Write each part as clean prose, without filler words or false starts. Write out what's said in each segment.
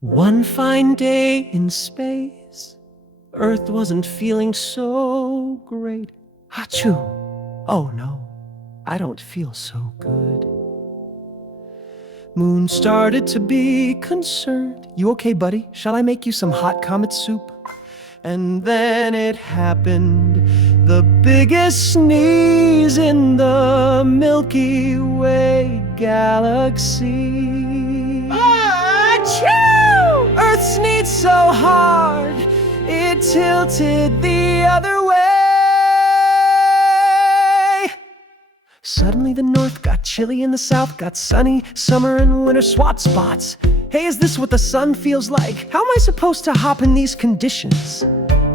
One fine day in space, Earth wasn't feeling so great. Achoo! Oh no, I don't feel so good. Moon started to be concerned. You okay, buddy? Shall I make you some hot comet soup? And then it happened, the biggest sneeze in the Milky Way galaxy. Achoo! Earth sneezed so hard, it tilted the other way. Suddenly the north got chilly and the south got sunny. Summer and winter swapped spots. Hey, is this what the sun feels like? How am I supposed to hop in these conditions?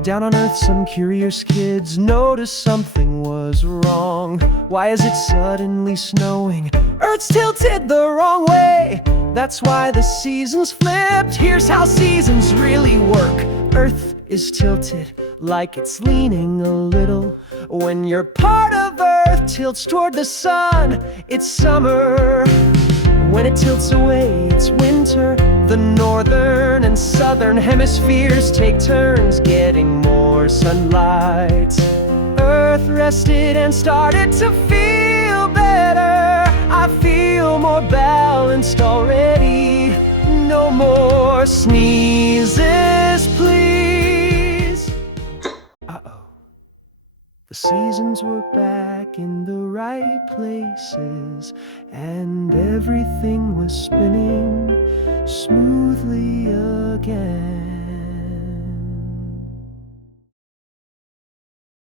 Down on Earth, some curious kids noticed something was wrong. Why is it suddenly snowing? Earth's tilted the wrong way. That's why the seasons flipped. Here's how seasons really work. Earth is tilted like it's leaning a little. When your part of Earth tilts toward the sun, it's summer. When it tilts away, it's winter. The northern and southern hemispheres take turns getting more sunlight. Earth rested and started to feel better. I feel more balanced already. No more sneezes, please. Uh-oh. The seasons were back in the right places, and everything was spinning smoothly again.